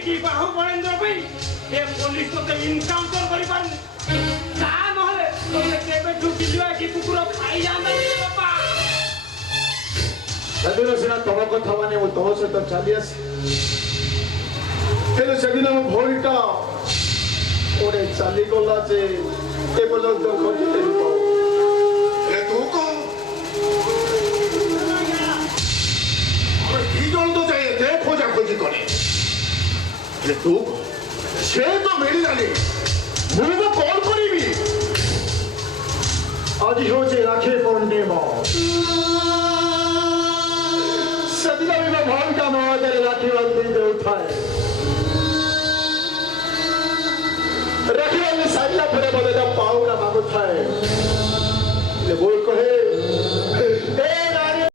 कि बाहु बळेन्द्र भाई ए पुलिस तो इनकाउंटर करि पारनी ता नहले तो केबे ढुकी जुआ कि कुकुर खाई जांदा बापा সেদিন সিনা তোম কথা মানে মু তোম সহিত চালি আসি কিন্তু সেদিন মো ভৌরীটা ওরে চালি গলা যে এ পর্যন্ত খোঁজিতে এ তু কহ আমরা কি জন তো চাই এতে খোঁজা খোঁজি করে এ তু কহ সে তো মিলিলানি মু তো কল করিবি আজ হচ্ছে রাখে পূর্ণিমা সেদিন আমি মো ভৌরীটা মহাদের রাখি বান্ধি দেউথায় রাখি বান্ধি সারিলা পরে বলে পাউনা মাগুথায়